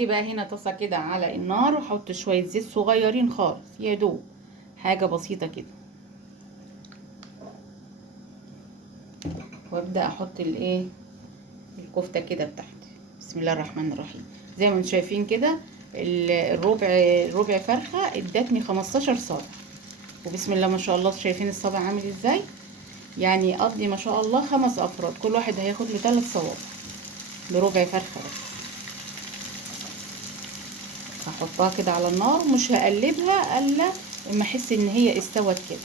عندي بقى هنا طاسه كده على النار، واحط شويه زيت صغيرين خالص يا دوب، حاجه بسيطه كده، وابدا احط الايه الكفته كده بتاعتي. بسم الله الرحمن الرحيم. زي ما انتم شايفين كده الربع فرخه ادتني 15 صاع، وبسم الله ما شاء الله. شايفين الصابع عامل ازاي؟ يعني قضي ما شاء الله 5 افراد، كل واحد هياخد له 3 صوابع بربع فرخه بس. هحطها كده على النار، مش هقلبها الا اما احس ان هي استوت كده.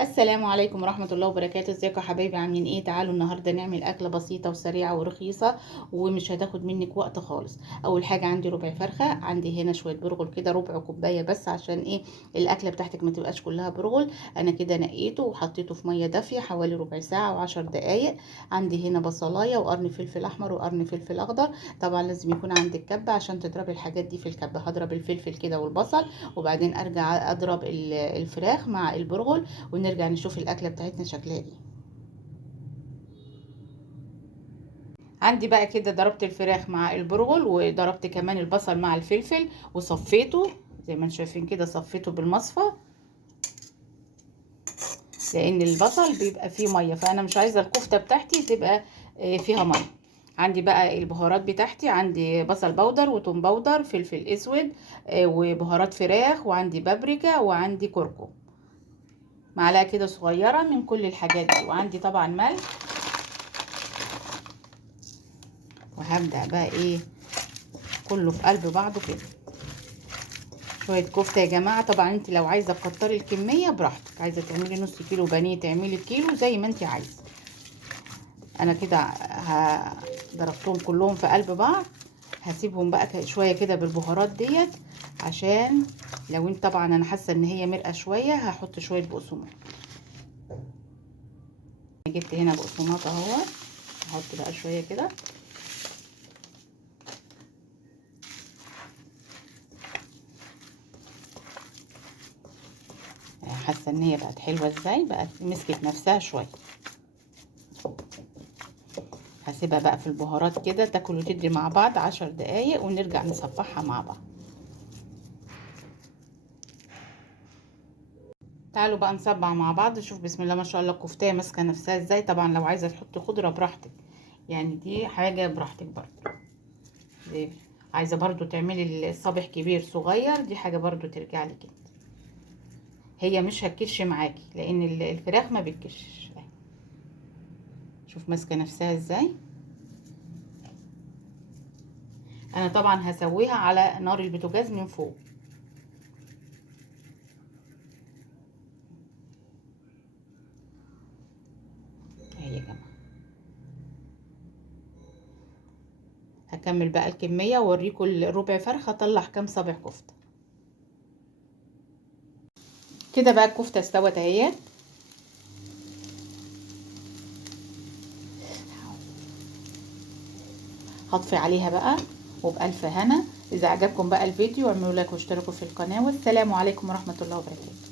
السلام عليكم ورحمة الله وبركاته. ازيكم يا حبايبي، عاملين ايه؟ تعالوا النهاردة نعمل اكلة بسيطة وسريعة ورخيصة ومش هتاخد منك وقت خالص. اول حاجة عندي ربع فرخة، عندي هنا شوية برغل كده ربع كوباية بس، عشان ايه الاكلة بتاعتك ما تبقاش كلها برغل. انا كده نقيته وحطيته في مية دافية حوالي ربع ساعة و10 دقايق. عندي هنا بصلاية وقرن فلفل احمر وقرن فلفل اخضر. طبعا لازم يكون عندك كبة عشان تضربي الحاجات دي في الكبة. هضرب الفلفل كده والبصل، وبعدين ارجع اضرب الفراخ مع البرغل، ونرجع نشوف الاكله بتاعتنا شكلها ايه. عندي بقى كده ضربت الفراخ مع البرغل، وضربت كمان البصل مع الفلفل وصفيته زي ما انتم شايفين كده، صفيته بالمصفى لان البصل بيبقى فيه ميه، فانا مش عايزه الكفته بتاعتي تبقى فيها ميه. عندي بقى البهارات بتاعتي، عندي بصل بودر وتوم بودر، فلفل اسود وبهارات فراخ، وعندي بابريكا، وعندي كركم، معلقه كده صغيره من كل الحاجات دي، وعندي طبعا ملح. وهبدأ بقى ايه كله في قلب بعضه كده. شوية كفتة يا جماعة. طبعا انت لو عايزة تكتري الكمية براحتك، عايزة تعملي نص كيلو بانيه تعملي كيلو زي ما انت عايزة. انا كده ضربتهم كلهم في قلب بعض. هسيبهم بقى شوية كده بالبهارات ديت، عشان لو انت طبعا انا حاسة ان هي مرقة شوية هحط شوية بقسماط. جبت هنا بقسماط اهو، هحط بقى شوية كده. حاسه ان هي بقت حلوه ازاي، بقت مسكت نفسها شويه. هسيبها بقى في البهارات كده تاكل وتدي مع بعض 10 دقايق، ونرجع نصفحها مع بعض. تعالوا بقى نصبع مع بعض. شوف بسم الله ما شاء الله الكفتايه ماسكه نفسها ازاي. طبعا لو عايزه تحطي خضره براحتك، يعني دي حاجه براحتك برضو. عايزه برضو تعملي الصابح كبير صغير، دي حاجه برضو ترجع لك انت. هي مش هتكش معاكي لان الفراخ ما بتكش. شوف ماسكه نفسها ازاي. انا طبعا هسويها على نار البوتاجاز من فوق. اهي يا جماعه. هكمل بقى الكميه واوريكم الربع فرخه اطلع كام صابع كفته. كده بقى الكفته استوت اهيت. هطفي عليها بقى وبألف هنا. اذا عجبكم بقى الفيديو اعملوا لايك واشتركوا في القناه، والسلام عليكم ورحمه الله وبركاته.